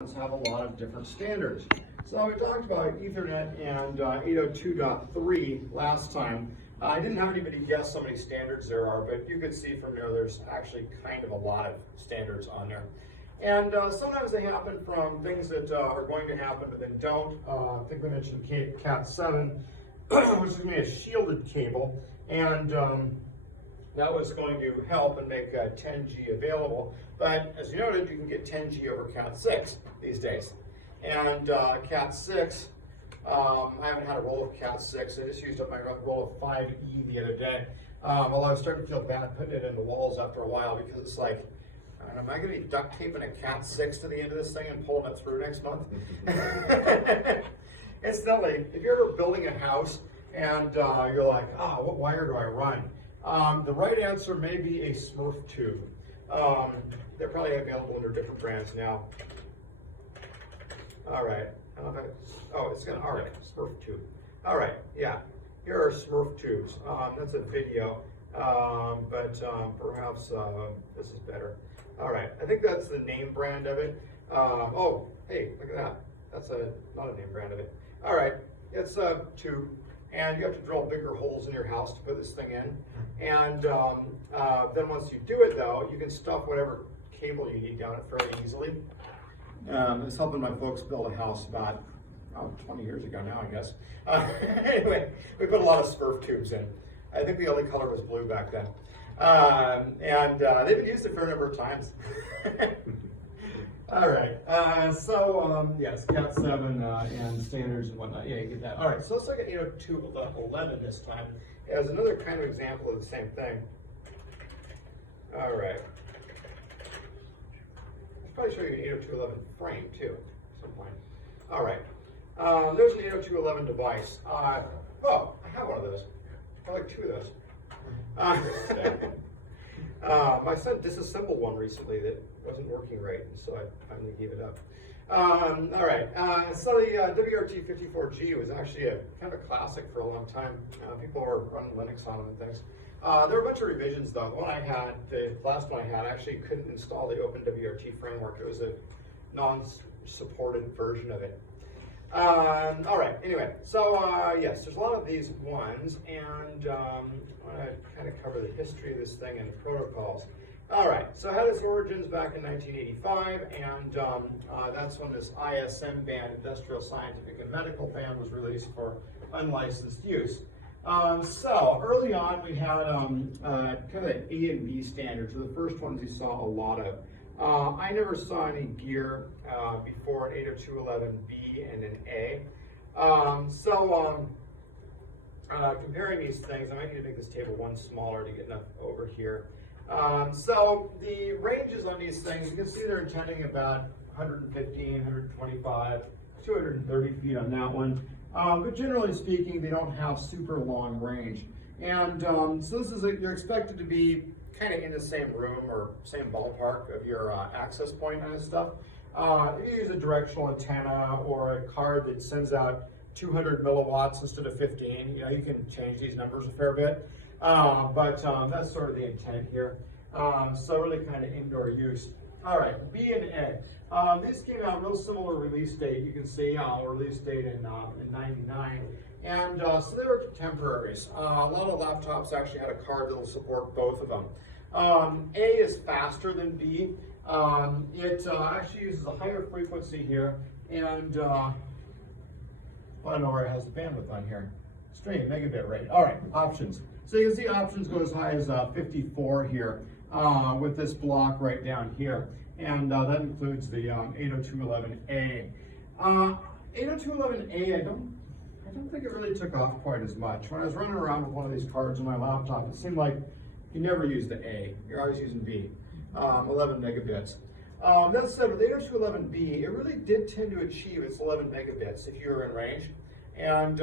have a lot of different standards. So we talked about Ethernet and 802.3 last time. I didn't have anybody guess how many standards there are, but you can see from there there's actually kind of a lot of standards on there. And sometimes they happen from things that are going to happen but then don't. I think we mentioned Cat7, which is going to be a shielded cable, and that was going to help and make 10G available. But as you noted, you can get 10G over Cat6 these days. And Cat6, I haven't had a roll of Cat6. I just used up my roll of 5E the other day. Although I was starting to feel bad putting it in the walls after a while because it's like, am I going to be duct taping a Cat6 to the end of this thing and pulling it through next month? Incidentally, if you're ever building a house and you're like, what wire do I run? The right answer may be a Smurf tube. They're probably available under different brands now. All right. I don't know if it's going to arc. Smurf tube. All right. Yeah. Here are Smurf tubes. That's a video, but perhaps this is better. All right. I think that's the name brand of it. Oh, hey, look at that. That's not a name brand of it. All right. It's a tube. And you have to drill bigger holes in your house to put this thing in. And then once you do it, though, you can stuff whatever cable you need down it fairly easily. I was helping my folks build a house about 20 years ago now, I guess. Anyway, we put a lot of Smurf tubes in. I think the only color was blue back then. And they've been used a fair number of times. All right, yes, Cat7 and standards and whatnot. Yeah, you get that. All right, so let's look at 802.11 this time as another kind of example of the same thing. All right. I'll probably show you an 802.11 frame too at some point. All right, there's an 802.11 device. I have one of those. I like two of those. My son disassembled one recently that wasn't working right, and so I finally gave it up. All right, so the WRT54G was actually a kind of a classic for a long time. People were running Linux on them and things. There were a bunch of revisions though. The one I had, the last one I had, actually couldn't install the OpenWRT framework. It was a non-supported version of it. All right, anyway, so yes, there's a lot of these ones, and I want to kind of cover the history of this thing and the protocols. All right, so it had its origins back in 1985, and that's when this ISM ban, Industrial, Scientific, and Medical ban, was released for unlicensed use. So early on, we had kind of A and B standards. So the first ones you saw a lot of. I never saw any gear before an 802.11b and an A. Comparing these things, I might need to make this table one smaller to get enough over here. So the ranges on these things, you can see they're intending about 115, 125, 230 feet on that one. But generally speaking, they don't have super long range. And so this is you're expected to be kind of in the same room or same ballpark of your access point and stuff. If you use a directional antenna or a card that sends out 200 milliwatts instead of 15, you can change these numbers a fair bit. But that's sort of the intent here. So really kind of indoor use. All right, B and A. These came out real similar release date. You can see release date in 99. And so they were contemporaries. A lot of laptops actually had a card that will support both of them. A is faster than B. It actually uses a higher frequency here, and I don't know where it has the bandwidth on here. Stream, megabit rate. All right, options. So you can see options go as high as 54 here with this block right down here, and that includes the 802.11a. 802.11a, I don't think it really took off quite as much. When I was running around with one of these cards on my laptop, it seemed like you never use the A. You're always using B, 11 megabits. That said, with 802.11b, it really did tend to achieve its 11 megabits if you were in range. And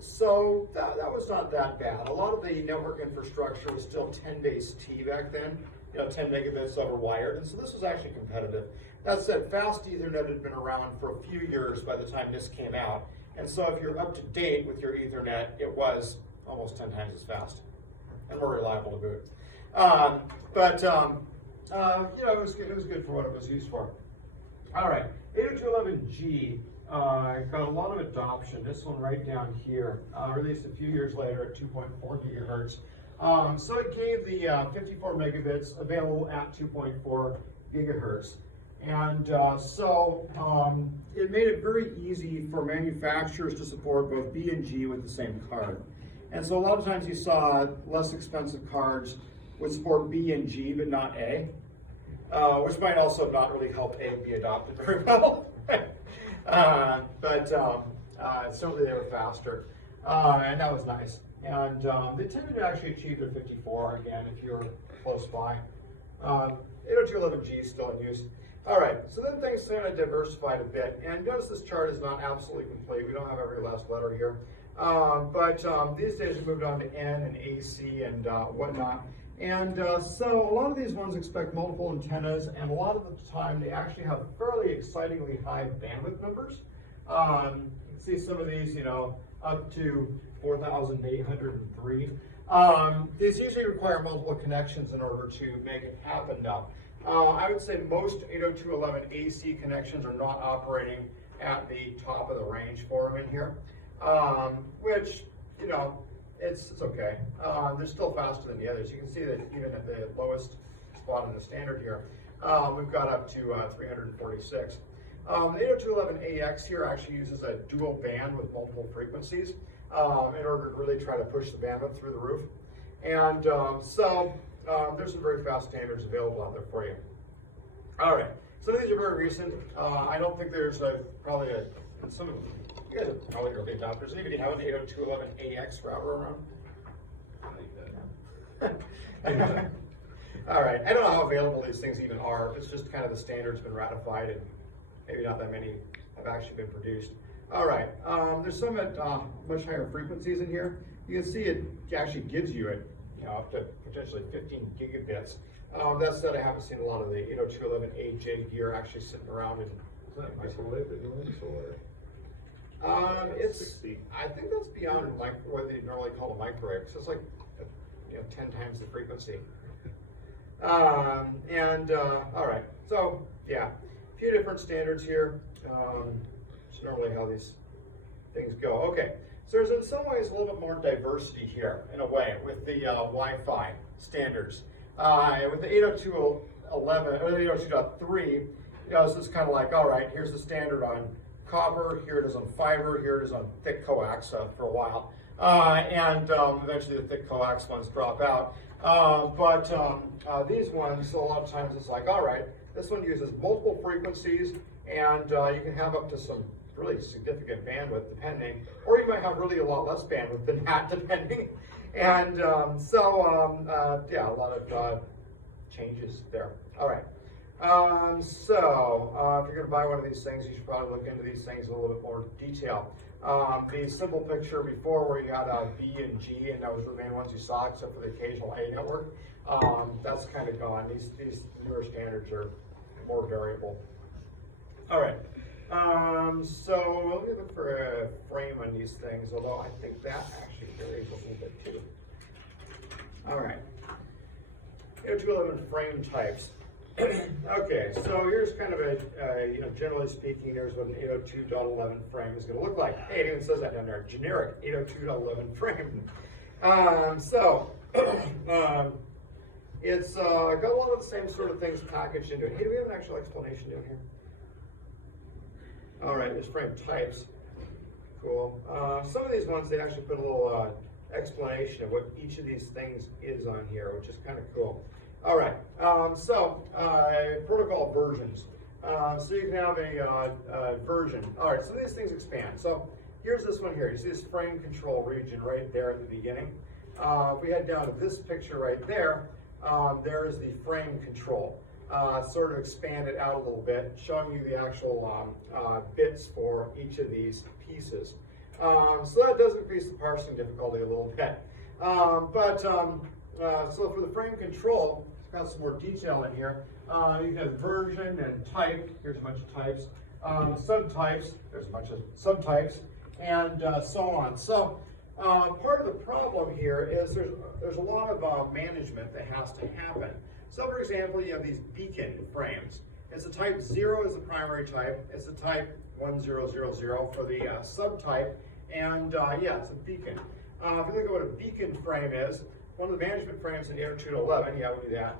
so that was not that bad. A lot of the network infrastructure was still 10 base T back then, 10 megabits over wired, and so this was actually competitive. That said, fast Ethernet had been around for a few years by the time this came out, and so if you're up to date with your Ethernet, it was almost 10 times as fast and more reliable to boot. It was good for what it was used for. All right, 802.11g got a lot of adoption. This one right down here, released a few years later at 2.4 gigahertz. So it gave the 54 megabits available at 2.4 gigahertz. And it made it very easy for manufacturers to support both B and G with the same card. And so a lot of times you saw less expensive cards would support B and G, but not A, which might also not really help A be adopted very well. Certainly they were faster, and that was nice. And they tended to actually achieve their 54 again if you were close by. 802.11g is still in use. All right, so then things kind of diversified a bit. And notice this chart is not absolutely complete. We don't have every last letter here. These days we moved on to N and AC and whatnot. And so a lot of these ones expect multiple antennas, and a lot of the time they actually have fairly excitingly high bandwidth numbers. You can see some of these, up to 4,803. These usually require multiple connections in order to make it happen now. I would say most 802.11 AC connections are not operating at the top of the range for them in here, which, it's okay. They're still faster than the others. You can see that even at the lowest spot in the standard here, we've got up to 346. The 802.11ax here actually uses a dual band with multiple frequencies in order to really try to push the bandwidth through the roof. And there's some very fast standards available out there for you. All right, some of these are very recent. I don't think there's probably some of you guys are probably early adopters. Anybody have an 802.11ax router around? All right, I don't know how available these things even are. If it's just kind of the standard's been ratified and maybe not that many have actually been produced. All right, there's some at much higher frequencies in here. You can see it actually gives you it, up to potentially 15 gigabits. That said, I haven't seen a lot of the 802.11aj gear actually sitting around. And microwave that you're in, solar? I think that's beyond what they normally call a microwave. So it's like 10 times the frequency. All right, so yeah, a few different standards here. It's normally how these things go. Okay, so there's in some ways a little bit more diversity here in a way with the Wi-Fi standards. With the 802.11 or 802.3, so it's kind of like, all right, here's the standard on copper, here it is on fiber, here it is on thick coax for a while. Eventually the thick coax ones drop out. These ones, a lot of times it's like, all right, this one uses multiple frequencies, and you can have up to some really significant bandwidth depending, or you might have really a lot less bandwidth than that depending. And yeah, a lot of changes there. All right. If you're going to buy one of these things, you should probably look into these things in a little bit more detail. The simple picture before where you had B and G, and those were the main ones you saw, except for the occasional A network, that's kind of gone. These newer standards are more variable. All right. Let me look for a frame on these things, although I think that actually varies a little bit too. All right. 802.11 frame types. Okay, so here's kind of a, generally speaking, there's what an 802.11 frame is going to look like. Hey, it even says that down there, generic 802.11 frame. It's got a lot of the same sort of things packaged into it. Hey, do we have an actual explanation down here? All right, there's frame types. Cool. Some of these ones, they actually put a little explanation of what each of these things is on here, which is kind of cool. All right, protocol versions. So you can have a version. All right, so these things expand. So here's this one here. You see this frame control region right there at the beginning. If we head down to this picture right there, there is the frame control. Sort of expanded out a little bit, showing you the actual bits for each of these pieces. So that does increase the parsing difficulty a little bit. So for the frame control, it's got some more detail in here. You can have version and type. Here's a bunch of types. Subtypes. There's a bunch of subtypes, and so on. So part of the problem here is there's a lot of management that has to happen. So for example, you have these beacon frames. It's a type 0 is the primary type. It's a type 1000 for the subtype. And yeah, it's a beacon. If you look at what a beacon frame is, one of the management frames in 802.11, yeah, we do that,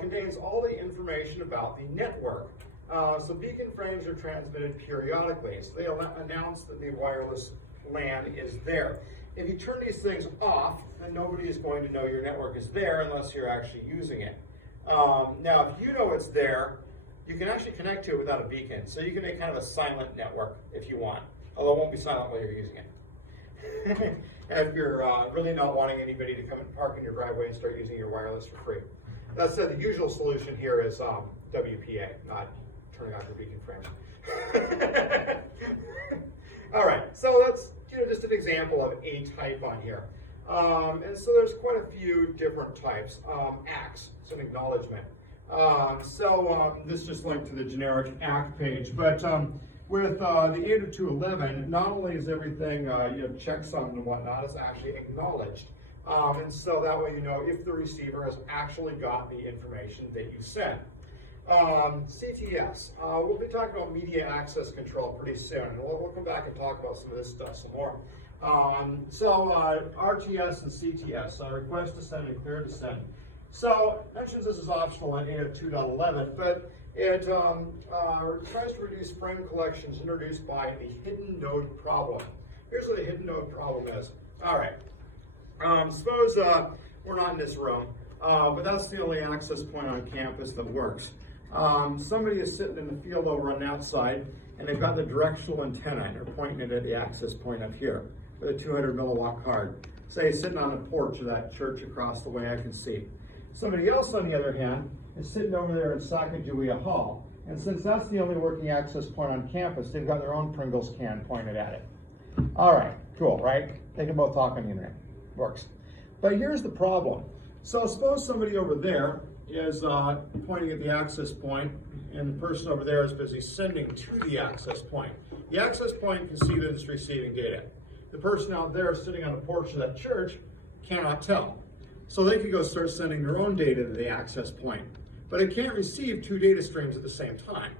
contains all the information about the network. So beacon frames are transmitted periodically. So they announce that the wireless LAN is there. If you turn these things off, then nobody is going to know your network is there unless you're actually using it. Now, if you know it's there, you can actually connect to it without a beacon. So you can make kind of a silent network if you want, although it won't be silent while you're using it. If you're really not wanting anybody to come and park in your driveway and start using your wireless for free. That said, the usual solution here is WPA, not turning off your beacon frame. All right, so that's just an example of a type on here. And so there's quite a few different types. ACKs, it's an acknowledgement. This just linked to the generic ACK page, but with the 802.11, not only is everything checksum and whatnot, it's actually acknowledged. And so that way you know if the receiver has actually got the information that you sent. CTS, we'll be talking about media access control pretty soon, and we'll come back and talk about some of this stuff some more. RTS and CTS, request to send and clear to send. So it mentions this is optional in 802.11, but it tries to reduce frame collections introduced by the hidden node problem. Here's what a hidden node problem is. All right, suppose we're not in this room, but that's the only access point on campus that works. Somebody is sitting in the field over on the outside, and they've got the directional antenna, and they're pointing it at the access point up here with a 200 milliwatt card. Say sitting on a porch of that church across the way I can see. Somebody else, on the other hand, is sitting over there in Sacagawea Hall, and since that's the only working access point on campus, they've got their own Pringles can pointed at it. All right, cool, right? They can both talk on the internet. Works. But here's the problem. So suppose somebody over there is pointing at the access point, and the person over there is busy sending to the access point. The access point can see that it's receiving data. The person out there sitting on the porch of that church cannot tell. So they could go start sending their own data to the access point. But it can't receive two data streams at the same time.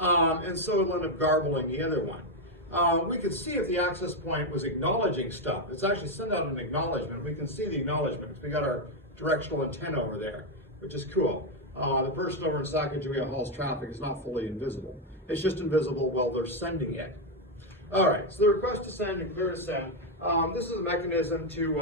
And so it'll end up garbling the other one. We could see if the access point was acknowledging stuff. It's actually sent out an acknowledgement. We can see the acknowledgement. We got our directional antenna over there, which is cool. The person over in Sacagawea Hall's traffic is not fully invisible. It's just invisible while they're sending it. All right, so the request to send and clear to send. This is a mechanism to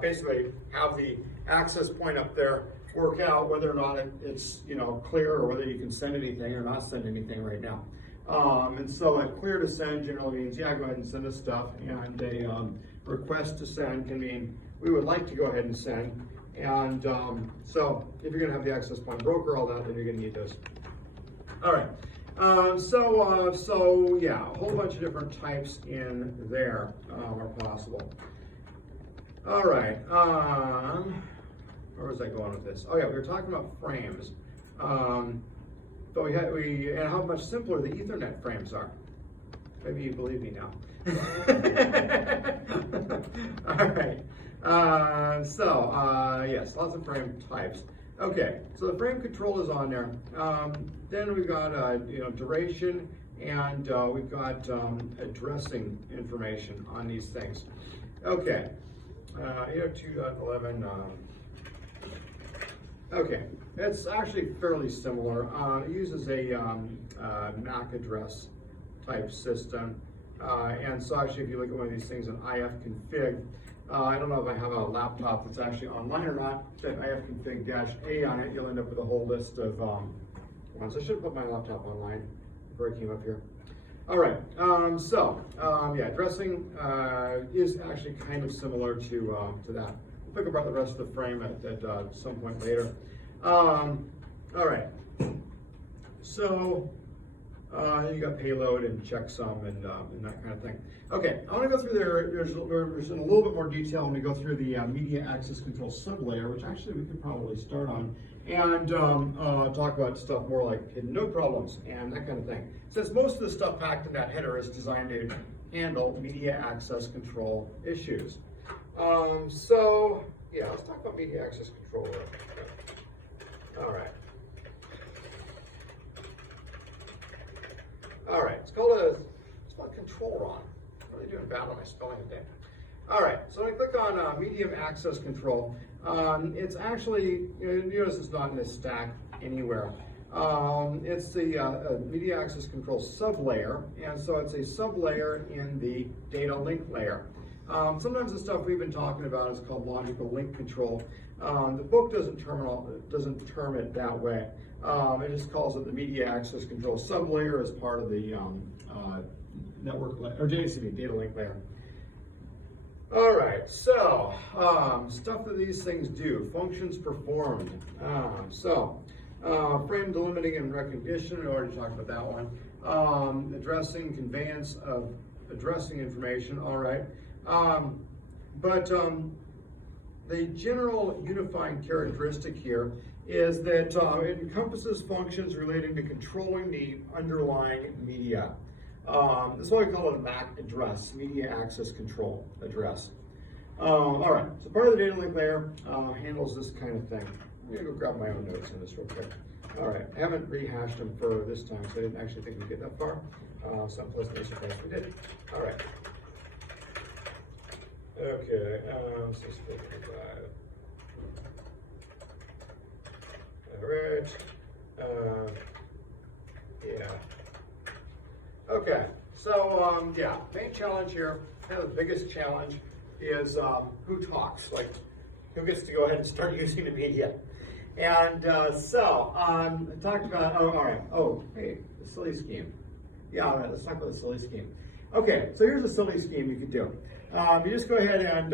basically have the access point up there work out whether or not it's clear or whether you can send anything or not send anything right now. And so a clear to send generally means, yeah, go ahead and send us stuff, and a request to send can mean we would like to go ahead and send. And so if you're going to have the access point broker, all that, then you're going to need those. All right. So yeah, a whole bunch of different types in there are possible. All right. Where was I going with this? Oh yeah, we were talking about frames. But and how much simpler the Ethernet frames are. Maybe you believe me now. All right. Yes, lots of frame types. Okay, so the frame control is on there. Then we've got duration, and we've got addressing information on these things. Okay, 802.11. Okay, it's actually fairly similar. It uses a MAC address type system. And so actually, if you look at one of these things in ifconfig, I don't know if I have a laptop that's actually online or not, but ifconfig-A on it, you'll end up with a whole list of ones. I should have put my laptop online before I came up here. All right, yeah, addressing is actually kind of similar to that. We'll think about the rest of the frame at some point later. All right, so you got payload and checksum and that kind of thing. Okay, I want to go through there's in a little bit more detail when we go through the media access control sublayer, which actually we could probably start on, and talk about stuff more like hidden node problems and that kind of thing. Since most of the stuff packed in that header is designed to handle media access control issues. Yeah, let's talk about media access control. All right. All right, it's called control run. I'm really doing bad on my spelling today. All right, so when I click on medium access control, it's actually, you notice it's not in this stack anywhere. It's the media access control sublayer, and so it's a sublayer in the data link layer. Sometimes the stuff we've been talking about is called logical link control. The book doesn't term it that way. It just calls it the media access control sublayer as part of the data link layer. All right, so stuff that these things do, functions performed. Frame delimiting and recognition, we already talked about that one. Addressing, conveyance of addressing information, all right. The general unifying characteristic here is that it encompasses functions relating to controlling the underlying media. That's why we call it a MAC address, media access control address. All right, so part of the data link layer handles this kind of thing. I'm gonna go grab my own notes on this real quick. All right, I haven't rehashed them for this time, so I didn't actually think we'd get that far. So I'm pleasantly surprised we did. All right. Okay, CS-435. All right. Yeah. Okay, so main challenge here, kind of the biggest challenge is who talks, like who gets to go ahead and start using the media. And I talked about, hey, the silly scheme. Yeah, all right, let's talk about the silly scheme. Okay, so here's a silly scheme you could do. You just go ahead and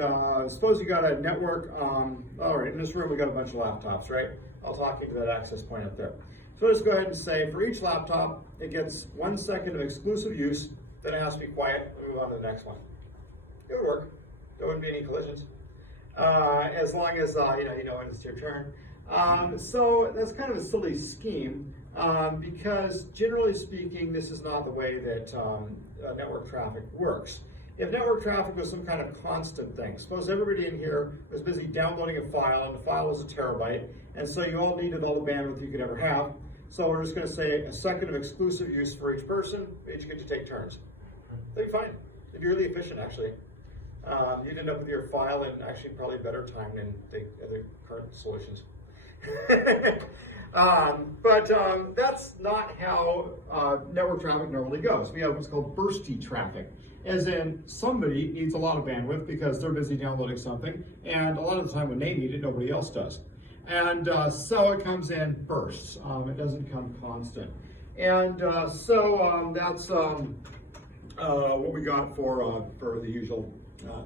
suppose you got a network. All right, in this room we got a bunch of laptops, right? I'll talk you to that access point up there. So let's go ahead and say for each laptop, it gets 1 second of exclusive use, then it has to be quiet, and move on to the next one. It would work. There wouldn't be any collisions. As long as you know when it's your turn. So that's kind of a silly scheme because generally speaking, this is not the way that network traffic works. If network traffic was some kind of constant thing, suppose everybody in here was busy downloading a file and the file was a terabyte, and so you all needed all the bandwidth you could ever have. So we're just going to say 1 second of exclusive use for each person. We each get to take turns. That'd be fine. It'd be really efficient, actually. You'd end up with your file in actually probably better time than the other current solutions. That's not how network traffic normally goes. We have what's called bursty traffic, as in somebody needs a lot of bandwidth because they're busy downloading something, and a lot of the time when they need it, nobody else does. And so it comes in bursts. It doesn't come constant. And that's what we got for the usual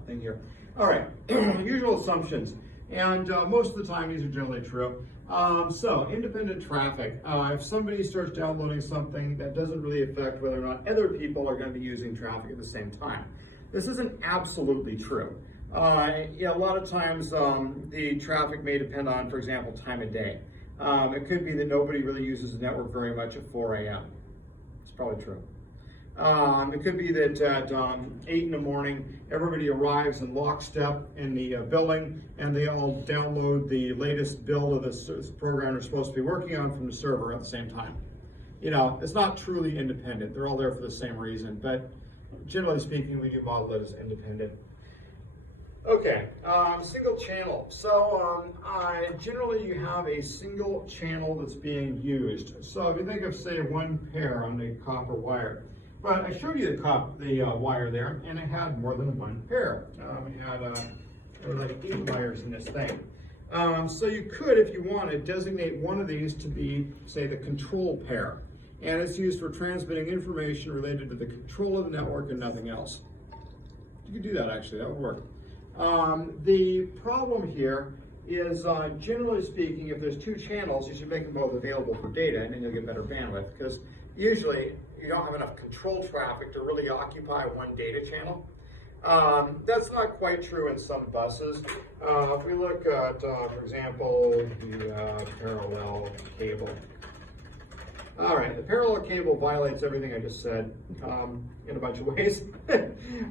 thing here. All right, usual assumptions. And most of the time, these are generally true. So independent traffic. If somebody starts downloading something, that doesn't really affect whether or not other people are going to be using traffic at the same time. This isn't absolutely true. A lot of times the traffic may depend on, for example, time of day. It could be that nobody really uses the network very much at 4 a.m. It's probably true. It could be that at 8 in the morning, everybody arrives in lockstep in the building and they all download the latest build of the program they're supposed to be working on from the server at the same time. You know, it's not truly independent. They're all there for the same reason, but generally speaking, we do model it as independent. Okay, single channel. So generally you have a single channel that's being used. So if you think of, say, one pair on the copper wire, but I showed you the wire there, and it had more than one pair. There were like 8 wires in this thing. So you could, if you wanted, designate one of these to be, say, the control pair. And it's used for transmitting information related to the control of the network and nothing else. You could do that, actually. That would work. The problem here is, generally speaking, if there's 2 channels, you should make them both available for data, and then you'll get better bandwidth, because usually you don't have enough control traffic to really occupy one data channel. That's not quite true in some buses. If we look at, for example, the parallel cable. All right, the parallel cable violates everything I just said in a bunch of ways.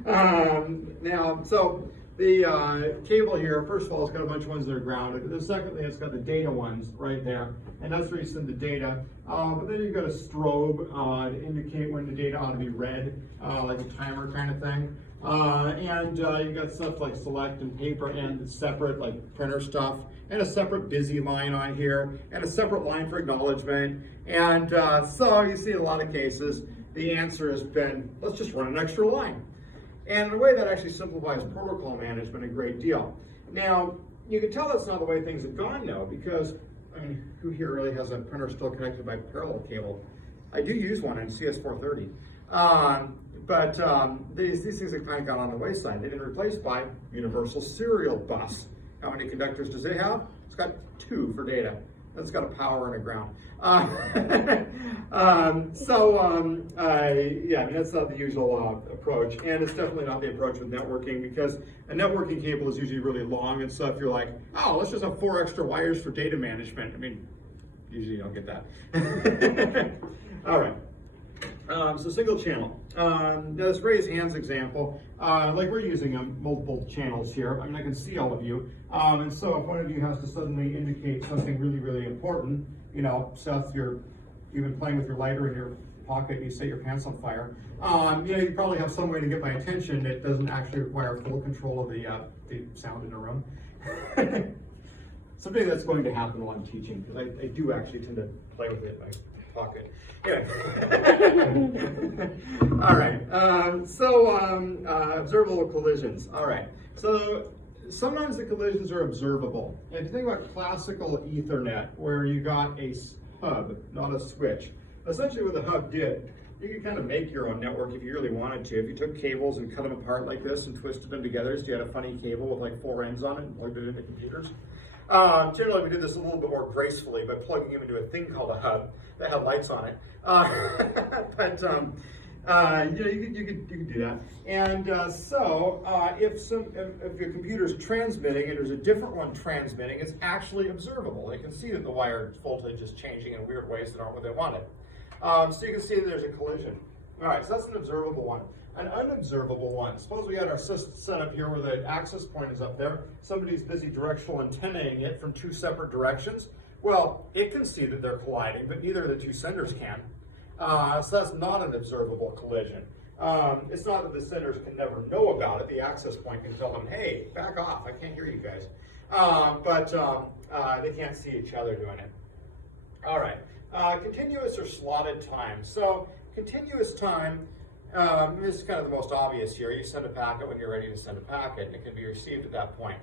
Now, so the cable here, first of all, it's got a bunch of ones that are grounded. But then secondly, it's got the data ones right there. And that's where you send the data. But then you've got a strobe to indicate when the data ought to be read, like a timer kind of thing. And you've got stuff like select and paper and separate like printer stuff, and a separate busy line on here, and a separate line for acknowledgement. And so you see in a lot of cases, the answer has been, let's just run an extra line. And in a way that actually simplifies protocol management a great deal. Now, you can tell that's not the way things have gone though, because, I mean, who here really has a printer still connected by parallel cable? I do use one in CS-435. But these things have kind of gone on the wayside. They've been replaced by universal serial bus. How many conductors does it have? It's got 2 for data. It's got a power and a ground. Yeah, I mean, that's not the usual approach, and it's definitely not the approach with networking, because a networking cable is usually really long, and so if you're like, oh, let's just have 4 extra wires for data management, I mean, usually you don't get that. All right. So single channel. Now this raise hands example, like we're using multiple channels here. I mean, I can see all of you. And so if one of you has to suddenly indicate something really, really important, you know, Seth, you've been playing with your lighter in your pocket and you set your pants on fire. You know, you probably have some way to get my attention that doesn't actually require full control of the sound in the room. Something that's going to happen while I'm teaching, because I do actually tend to play with it in my pocket. Anyway. All right. Observable collisions. All right. So sometimes the collisions are observable. If you think about classical Ethernet, where you got a hub, not a switch, essentially what the hub did, you could kind of make your own network if you really wanted to. If you took cables and cut them apart like this and twisted them together, so you had a funny cable with like 4 ends on it and plugged it into computers. Generally, we did this a little bit more gracefully by plugging them into a thing called a hub that had lights on it. But you know, you could do that. And if your computer's transmitting and there's a different one transmitting, it's actually observable. They can see that the wire voltage is changing in weird ways that aren't what they wanted. So you can see that there's a collision. All right, so that's an observable one. An unobservable one. Suppose we got our set up here where the access point is up there. Somebody's busy directional antennaing it from 2 separate directions. Well, it can see that they're colliding, but neither of the 2 senders can. So that's not an observable collision. It's not that the senders can never know about it. The access point can tell them, hey, back off, I can't hear you guys. But they can't see each other doing it. All right, continuous or slotted time. So continuous time, this is kind of the most obvious here. You send a packet when you're ready to send a packet, and it can be received at that point.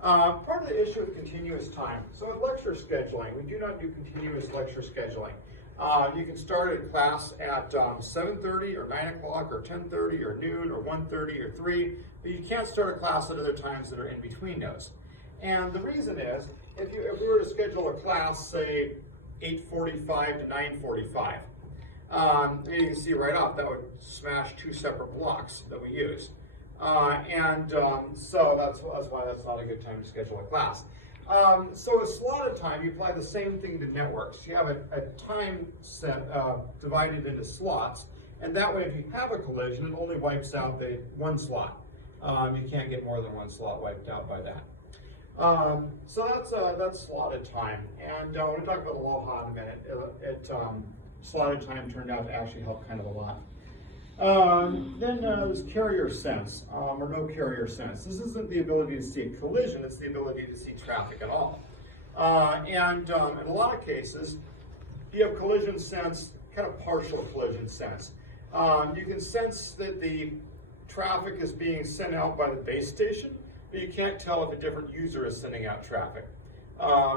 Part of the issue with continuous time. So at lecture scheduling, we do not do continuous lecture scheduling. You can start a class at 7:30 or 9 o'clock or 10:30 or noon or 1:30 or 3, but you can't start a class at other times that are in between those. And the reason is, if we were to schedule a class, say 8:45 to 9:45, you can see right off that would smash 2 separate blocks that we use. So that's why that's not a good time to schedule a class. So with slotted time, you apply the same thing to networks. You have a time set divided into slots, and that way if you have a collision, it only wipes out the 1 slot. You can't get more than 1 slot wiped out by that. So that's slotted time. And we'll talk about aloha in a minute. Slotted time turned out to actually help kind of a lot. Then there's carrier sense, or no carrier sense. This isn't the ability to see a collision, it's the ability to see traffic at all. In a lot of cases, you have collision sense, kind of partial collision sense. You can sense that the traffic is being sent out by the base station, but you can't tell if a different user is sending out traffic.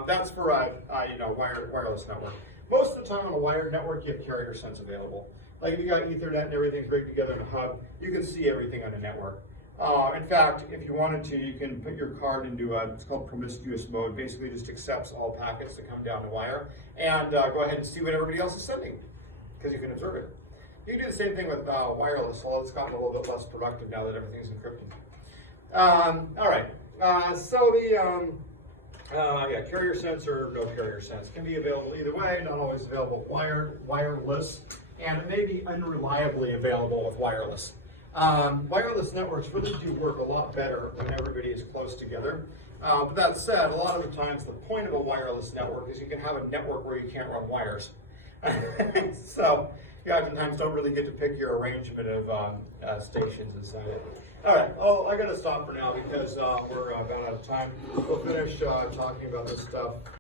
That's for a wireless network. Most of the time on a wired network, you have carrier sense available. Like if you got Ethernet and everything's rigged together in a hub, you can see everything on a network. In fact, if you wanted to, you can put your card into it's called promiscuous mode. Basically just accepts all packets that come down the wire and go ahead and see what everybody else is sending, because you can observe it. You can do the same thing with wireless, although it's gotten a little bit less productive now that everything's encrypted. All right, carrier sense or no carrier sense can be available either way, not always available wired, wireless, and it may be unreliably available with wireless. Wireless networks really do work a lot better when everybody is close together. But that said, a lot of the times the point of a wireless network is you can have a network where you can't run wires. So you oftentimes don't really get to pick your arrangement of stations inside it. All right, I got to stop for now because we're about out of time. We'll finish talking about this stuff